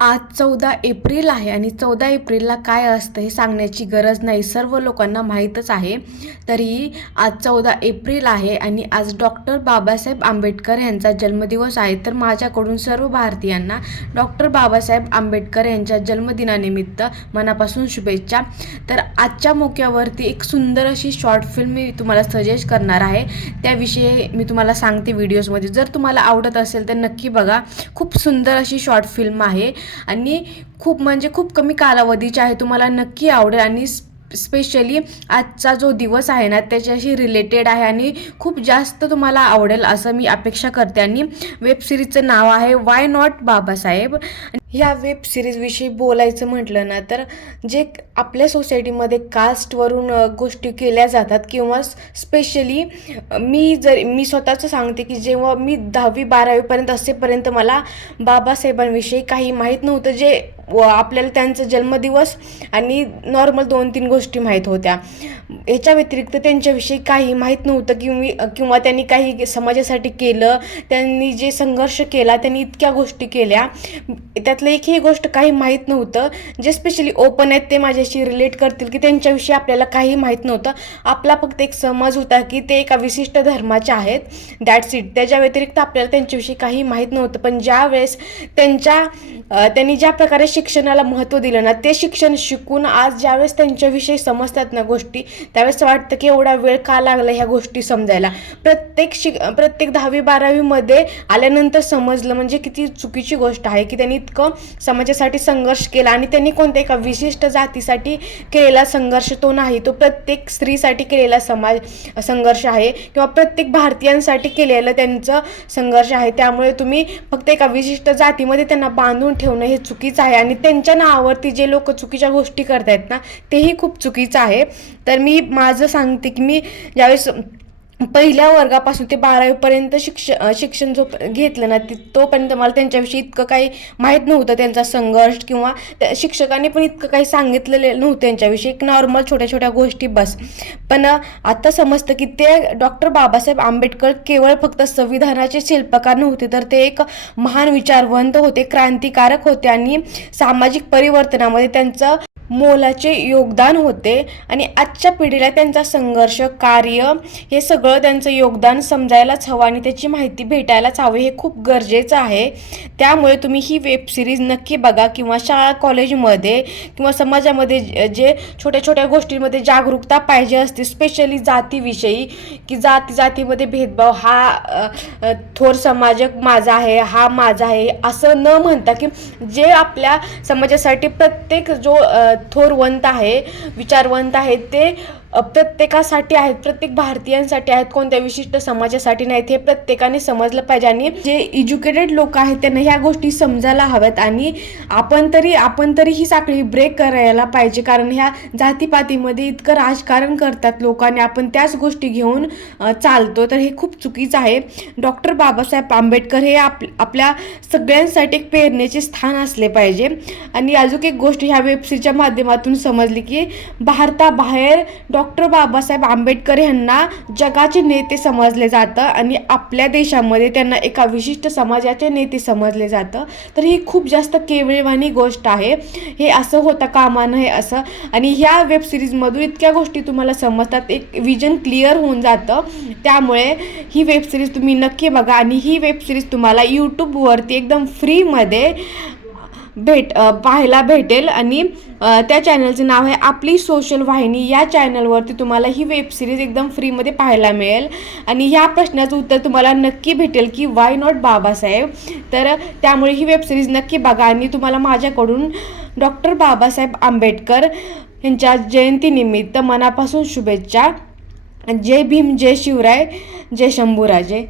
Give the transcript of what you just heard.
आज चौदा एप्रिल आहे आणि चौदा एप्रिलला काय असतं हे सांगण्याची गरज नाही. सर्व लोकांना माहीतच आहे. तरीही आज चौदा एप्रिल आहे आणि आज डॉक्टर बाबासाहेब आंबेडकर यांचा जन्मदिवस आहे. तर माझ्याकडून सर्व भारतीयांना डॉक्टर बाबासाहेब आंबेडकर यांच्या जन्मदिनानिमित्त मनापासून शुभेच्छा. तर आजच्या मोक्यावरती एक सुंदर अशी शॉर्ट फिल्म मी तुम्हाला सजेस्ट करणार आहे. त्याविषयी मी तुम्हाला सांगते व्हिडिओजमध्ये जर तुम्हाला आवडत असेल तर नक्की बघा. खूप सुंदर अशी शॉर्ट फिल्म आहे. आणि खूप म्हणजे खूप कमी कालावधीची आहे तुम्हाला नक्की आवडेल. आणि स्पेशली आजचा जो दिवस आहे ना त्याच्याशी रिलेटेड आहे आणि खूप जास्त तुम्हाला आवडेल असं मी अपेक्षा करते. आणि वेबसिरीजचं नाव आहे वाय नॉट बाबासाहेब? ह्या वेब सिरीजविषयी बोलायचं म्हटलं ना तर जे आपल्या सोसायटीमध्ये कास्टवरून गोष्टी केल्या जातात किंवा स्पेशली मी जर मी स्वतःचं सांगते की जेव्हा मी दहावी बारावीपर्यंत असेपर्यंत मला बाबासाहेबांविषयी काही माहीत नव्हतं जे व आपल्याला त्यांचा जन्मदिवस आणि नॉर्मल दोन तीन गोष्टी माहीत होत्या. याच्या व्यतिरिक्त त्यांच्याविषयी काही माहीत नव्हतं किंवा किंवा त्यांनी काही समाजासाठी केलं त्यांनी जे संघर्ष केला त्यांनी इतक्या गोष्टी केल्या. त्यातलं एकही गोष्ट काही माहीत नव्हतं. जे स्पेशली ओपन आहेत ते माझ्याशी रिलेट करतील की त्यांच्याविषयी आपल्याला काही माहीत नव्हतं. आपला फक्त एक समज होता की ते एका विशिष्ट धर्माचे आहेत. दॅट्स इट त्याच्या व्यतिरिक्त आपल्याला त्यांच्याविषयी काही माहीत नव्हतं. पण ज्या वेळेस त्यांच्या त्यांनी ज्या प्रकारे शिक्षणाला महत्त्व दिलं ना ते शिक्षण शिकून आज ज्यावेळेस त्यांच्याविषयी समजतात ना गोष्टी त्यावेळेस वाटतं की एवढा वेळ का लागला ह्या गोष्टी समजायला. प्रत्येक शिक प्रत्येक दहावी बारावीमध्ये आल्यानंतर समजलं म्हणजे किती चुकीची गोष्ट आहे की त्यांनी इतकं समाजासाठी संघर्ष केला आणि त्यांनी कोणत्या एका विशिष्ट जातीसाठी केलेला संघर्ष तो नाही तो प्रत्येक स्त्रीसाठी केलेला समाज संघर्ष आहे किंवा प्रत्येक भारतीयांसाठी केलेलं त्यांचं संघर्ष आहे. त्यामुळे तुम्ही फक्त एका विशिष्ट जातीमध्ये त्यांना बांधून ठेवणं हे चुकीचं आहे आणि त्यांच्या नावावरती जे लोक चुकीच्या गोष्टी करतायत ना तेही खूप चुकीचं आहे. तर मी माझं सांगते की मी ज्यावेळेस पहिल्या वर्गापासून ते बारावीपर्यंत शिक्ष शिक्षण जो घेतलं ना तोपर्यंत मला त्यांच्याविषयी इतकं काही माहीत नव्हतं त्यांचा संघर्ष किंवा त्या शिक्षकांनी पण इतकं काही सांगितलेलं नव्हतं त्यांच्याविषयी एक नॉर्मल छोट्या छोट्या गोष्टी बस. पण आता समजतं की ते डॉक्टर बाबासाहेब आंबेडकर केवळ फक्त संविधानाचे शिल्पकार नव्हते तर ते एक महान विचारवंत होते क्रांतिकारक होते आणि सामाजिक परिवर्तनामध्ये त्यांचं मोलाचे योगदान होते आणि आजच्या पिढीला त्यांचा संघर्ष कार्य हे सगळं त्यांचं योगदान समजायलाच हवं आणि त्याची माहिती भेटायलाच हवी हे खूप गरजेचं आहे. त्यामुळे तुम्ही ही वेब सिरीज नक्की बघा किंवा शाळा कॉलेजमध्ये किंवा समाजामध्ये जे- जे छोट्या छोट्या गोष्टींमध्ये जागरूकता पाहिजे असते स्पेशली जातीविषयी की जाती जातीमध्ये भेदभाव हा थोर समाजक माझा आहे हा माझा आहे असं न म्हणता की जे आपल्या समाजासाठी प्रत्येक जो थोरवंत आहे विचारवंत आहेत ते प्रत्येकासाठी आहेत प्रत्येक भारतीयांसाठी आहेत कोणत्या विशिष्ट समाजासाठी नाहीत हे प्रत्येकाने समजलं पाहिजे. आणि जे एज्युकेटेड लोक आहेत त्यांना ह्या गोष्टी समजायला हव्यात. आणि आपण तरी आपण तरी ही साखळी ब्रेक करायला पाहिजे. कारण ह्या जातीपातीमध्ये इतकं राजकारण करतात लोकांनी आपण त्याच गोष्टी घेऊन चालतो. तर हे खूप चुकीचं आहे. डॉक्टर बाबासाहेब आंबेडकर हे आप आपल्या सगळ्यांसाठी एक प्रेरणेचे स्थान असले पाहिजे. आणि अजून एक गोष्ट ह्या वेबसिरीजच्या माध्यमातून समजली की भारताबाहेर डॉक्टर बाबासाहेब आंबेडकर यांना जगाचे नेते समजले जातं आणि आपल्या देशामध्ये त्यांना एका विशिष्ट समाजाचे नेते समजले जातं. तर ही खूप जास्त केवळवाणी गोष्ट आहे. हे असं होतं कामा नये असं. आणि ह्या वेब सिरीजमधून इतक्या गोष्टी तुम्हाला समजतात. एक विजन क्लिअर होऊन जातं. त्यामुळे ही वेब सिरीज तुम्ही नक्की बघा. आणि ही वेब सिरीज तुम्हाला यूट्यूबवरती एकदम फ्रीमध्ये भेट पाहायला भेटेल. आणि त्या चॅनलचं नाव आहे आपली सोशल वाहिनी. या चॅनलवरती तुम्हाला ही वेब सिरीज एकदम फ्रीमध्ये पाहायला मिळेल. आणि ह्या प्रश्नाचं उत्तर तुम्हाला नक्की भेटेल की वाय नॉट बाबासाहेब? तर त्यामुळे ही वेब सिरीज नक्की बघा. आणि तुम्हाला माझ्याकडून डॉक्टर बाबासाहेब आंबेडकर यांच्या जयंतीनिमित्त मनापासून शुभेच्छा. जय भीम जय शिवराय जय शंभूराजे.